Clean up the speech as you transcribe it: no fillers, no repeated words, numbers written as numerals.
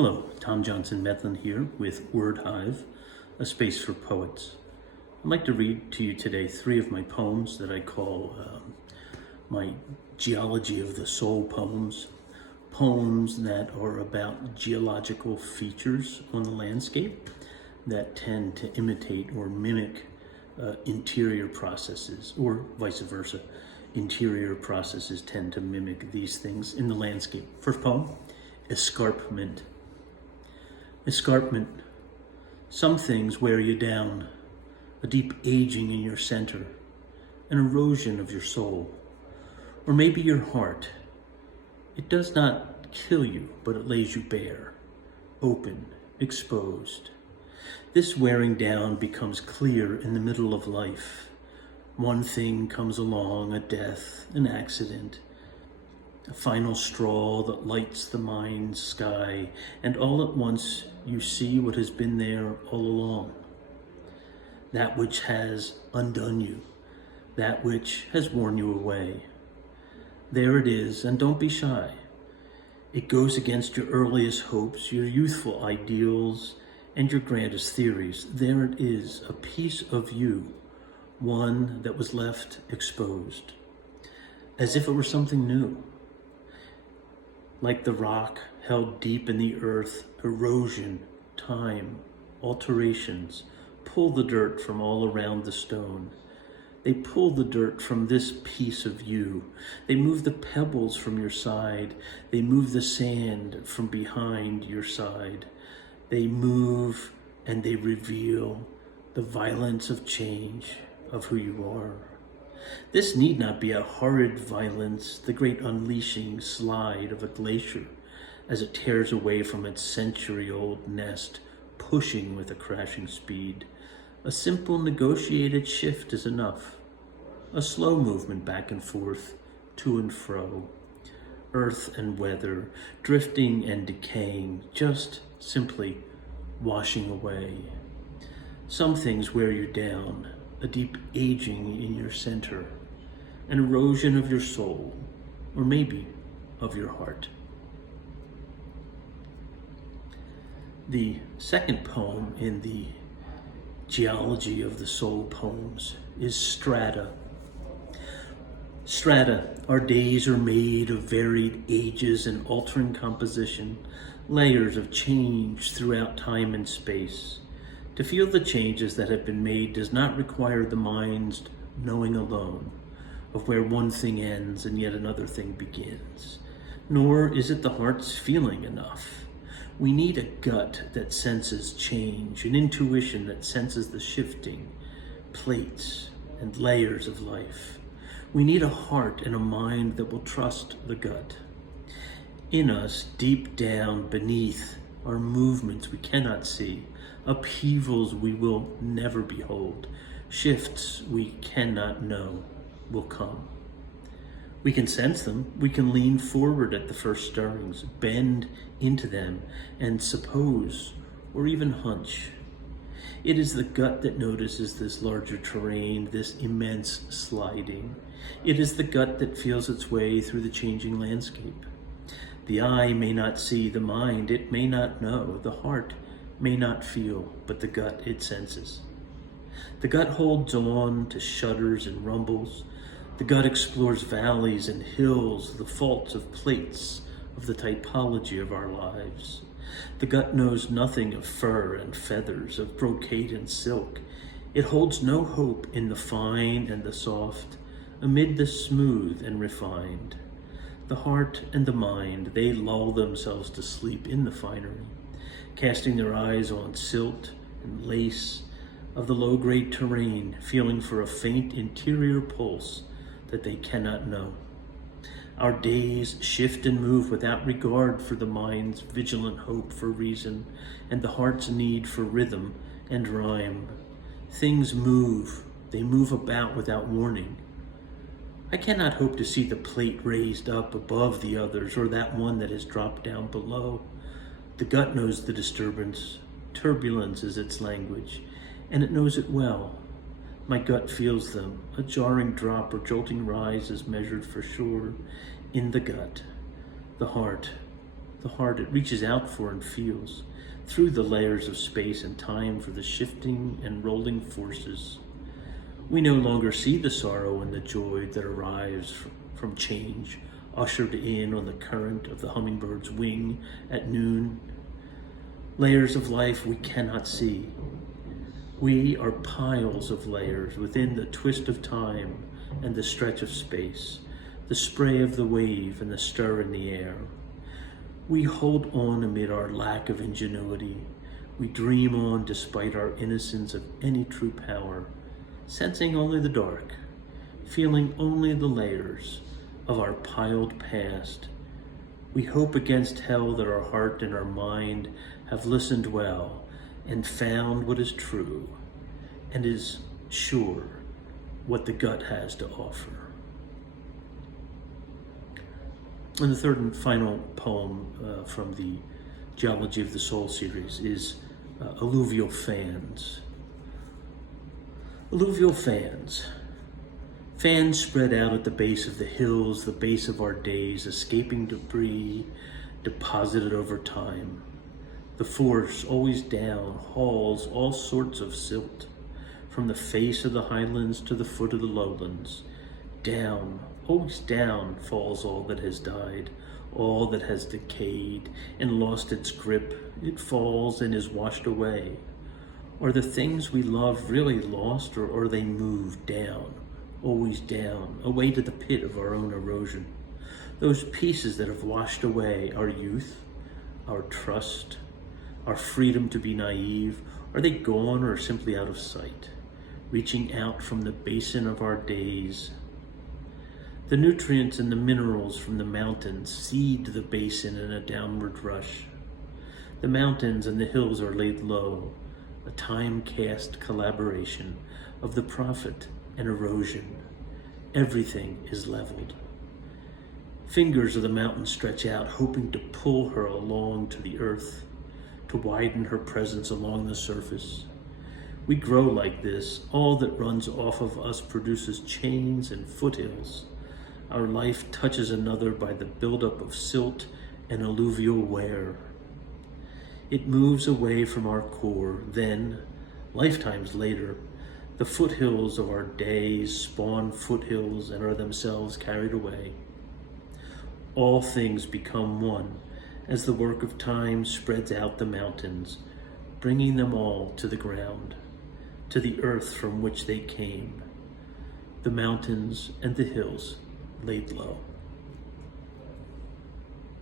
Hello, Tom Johnson Medlin here with Word Hive, a space for poets. I'd like to read to you today 3 of my poems that I call my Geology of the Soul poems. Poems that are about geological features on the landscape that tend to imitate or mimic interior processes, or vice versa. Interior processes tend to mimic these things in the landscape. First poem, Escarpment. Escarpment. Some things wear you down, a deep aging in your center, an erosion of your soul, or maybe your heart. It does not kill you, but it lays you bare, open, exposed. This wearing down becomes clear in the middle of life. One thing comes along, a death, an accident, a final straw that lights the mind's sky, and all at once you see what has been there all along. That which has undone you, that which has worn you away. There it is, and don't be shy. It goes against your earliest hopes, your youthful ideals, and your grandest theories. There it is, a piece of you, one that was left exposed, as if it were something new. Like the rock held deep in the earth, erosion, time, alterations pull the dirt from all around the stone. They pull the dirt from this piece of you. They move the pebbles from your side. They move the sand from behind your side. They move and they reveal the violence of change of who you are. This need not be a horrid violence, the great unleashing slide of a glacier as it tears away from its century-old nest, pushing with a crashing speed. A simple negotiated shift is enough. A slow movement back and forth, to and fro. Earth and weather, drifting and decaying, just simply washing away. Some things wear you down, a deep aging in your center, an erosion of your soul, or maybe of your heart. The second poem in the Geology of the Soul poems is Strata. Strata, our days are made of varied ages and altering composition, layers of change throughout time and space. To feel the changes that have been made does not require the mind's knowing alone of where one thing ends and yet another thing begins. Nor is it the heart's feeling enough. We need a gut that senses change, an intuition that senses the shifting plates and layers of life. We need a heart and a mind that will trust the gut. In us, deep down beneath, are movements we cannot see, upheavals we will never behold, shifts we cannot know will come. We can sense them, we can lean forward at the first stirrings, bend into them, and suppose, or even hunch. It is the gut that notices this larger terrain, this immense sliding. It is the gut that feels its way through the changing landscape. The eye may not see, the mind, it may not know, the heart may not feel, but the gut, it senses. The gut holds on to shudders and rumbles. The gut explores valleys and hills, the faults of plates of the typology of our lives. The gut knows nothing of fur and feathers, of brocade and silk. It holds no hope in the fine and the soft, amid the smooth and refined. The heart and the mind, they lull themselves to sleep in the finery, casting their eyes on silt and lace of the low-grade terrain, feeling for a faint interior pulse that they cannot know. Our days shift and move without regard for the mind's vigilant hope for reason and the heart's need for rhythm and rhyme. Things move, they move about without warning. I cannot hope to see the plate raised up above the others or that one that has dropped down below. The gut knows the disturbance. Turbulence is its language, and it knows it well. My gut feels them. A jarring drop or jolting rise is measured for sure in the gut, the heart, The heart, it reaches out for and feels through the layers of space and time for the shifting and rolling forces. We no longer see the sorrow and the joy that arrives from change, ushered in on the current of the hummingbird's wing at noon. Layers of life we cannot see. We are piles of layers within the twist of time and the stretch of space, the spray of the wave and the stir in the air. We hold on amid our lack of ingenuity. We dream on despite our innocence of any true power, sensing only the dark, feeling only the layers of our piled past. We hope against hell that our heart and our mind have listened well and found what is true and is sure what the gut has to offer. And the third and final poem from the Geology of the Soul series is Alluvial Fans. Alluvial fans. Fans spread out at the base of the hills, the base of our days, escaping debris deposited over time. The force, always down, hauls all sorts of silt, from the face of the highlands to the foot of the lowlands. Down, always down, falls all that has died, all that has decayed and lost its grip. It falls and is washed away. Are the things we love really lost, or are they moved down, always down, away to the pit of our own erosion? Those pieces that have washed away our youth, our trust, our freedom to be naive, are they gone or simply out of sight, reaching out from the basin of our days? The nutrients and the minerals from the mountains seed the basin in a downward rush. The mountains and the hills are laid low, a time-cast collaboration of the prophet and erosion. Everything is leveled. Fingers of the mountain stretch out, hoping to pull her along to the earth, to widen her presence along the surface. We grow like this. All that runs off of us produces chains and foothills. Our life touches another by the buildup of silt and alluvial wear. It moves away from our core. Then, lifetimes later, the foothills of our days spawn foothills and are themselves carried away. All things become one as the work of time spreads out the mountains, bringing them all to the ground, to the earth from which they came, the mountains and the hills laid low.